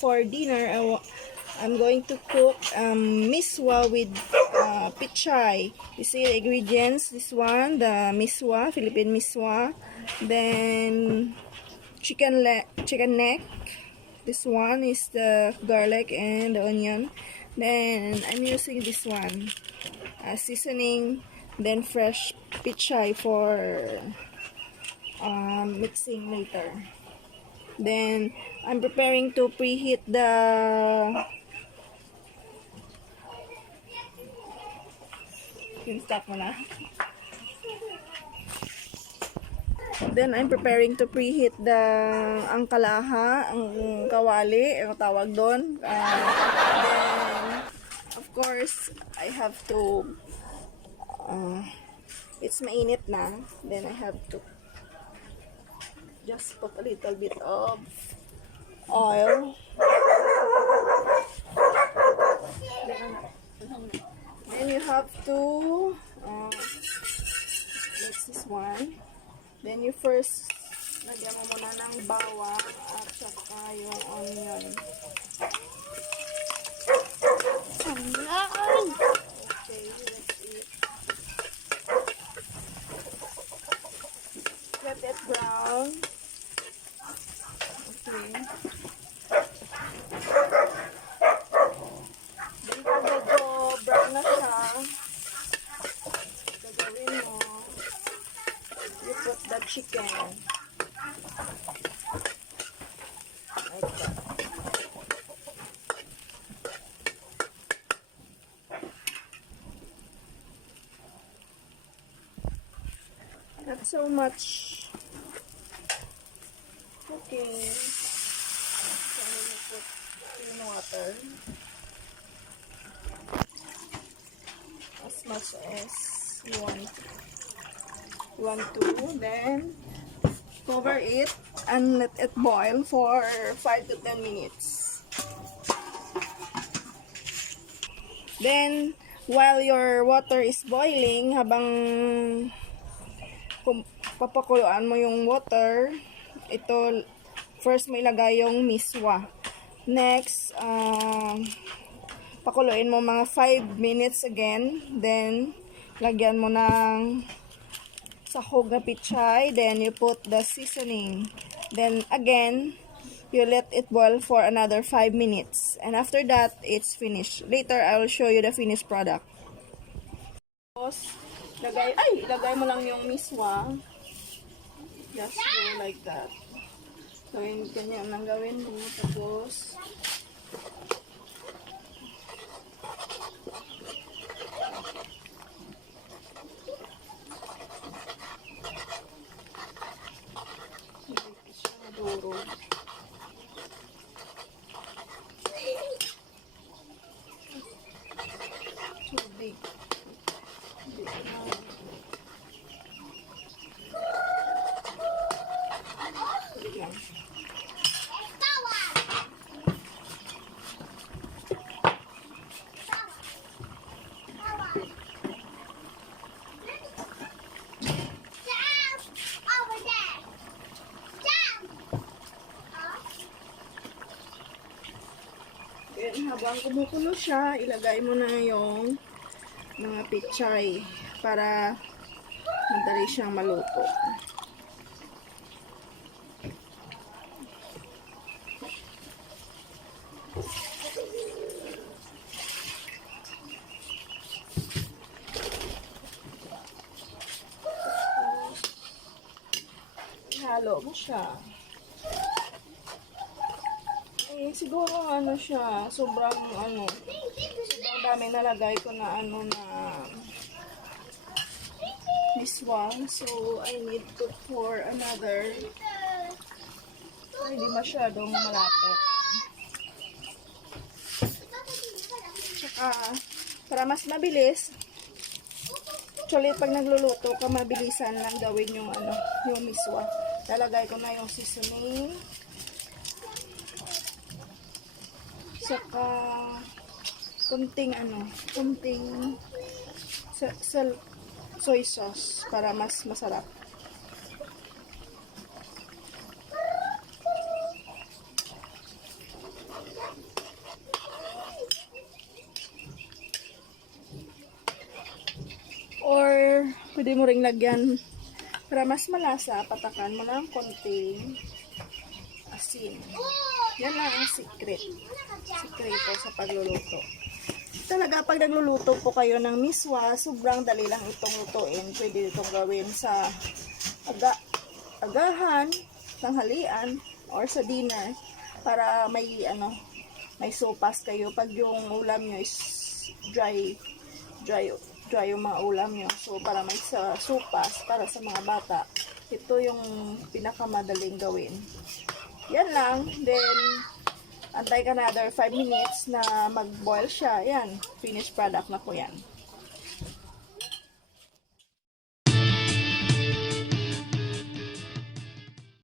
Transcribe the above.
for dinner, I'm going to cook miswa with pichay. You see the ingredients, this one, the miswa, Philippine miswa. Then chicken neck. This one is the garlic and the onion. Then I'm using this one, seasoning, then fresh pichay for mixing later. Then I'm preparing to preheat the stop mo na. Then I'm preparing to preheat ang kalaha, ang kawali, ang tawag doon. Then of course I have to it's mainit na. Then I have to just put a little bit of oil. Then you have to mix this one. Then you first lagyan mo muna ng bawang at saka yung onion. Okay, let's eat. Let it brown. Okay. Then pag medyo brown na siya, gagawin mo, you put the chicken. Like that. Not so much. Okay. So, I'm gonna put in water. As much as you want to. Then, cover it and let it boil for 5 to 10 minutes. Then, while your water is boiling, habang papakuluan mo yung water, ito, first mo ilagay yung miswa. Next, pakuluin mo mga 5 minutes again. Then, lagyan mo ng sahog na pichay. Then, you put the seasoning. Then, again, you let it boil for another 5 minutes. And after that, it's finished. Later, I will show you the finished product. Tapos, ilagay mo lang yung miswa. Just go like that. Ganyan lang gawin mo. Tapos, duro. Too big. Habang kumukulo siya, ilagay mo na yung mga pichay para madali siyang maluto. Ihalo mo siya. Siguro siya, sobrang dami nalagay ko na this one, so I need to pour another. Hindi masyadong malapot. Tsaka, para mas mabilis, actually pag nagluluto ka, mabilisan lang gawin yung miswa. Lalagay ko na yung seasoning. Saka kunting soy sauce para mas masarap. Pwede mo ring lagyan para mas malasa, patakan mo ng konting asin. Yan lang ang secret. Sikreto sa pagluluto. Talaga, pag nagluluto po kayo ng miswa, sobrang dali lang itong lutuin. Pwede itong gawin sa agahan, tanghalian, or sa dinner. Para may, may sopas kayo. Pag yung ulam nyo is dry yung mga ulam nyo. So, para may sopas, para sa mga bata, ito yung pinakamadaling gawin. Yan lang. Then, antay ka another 5 minutes na mag-boil siya. Yan. Finished product na po yan.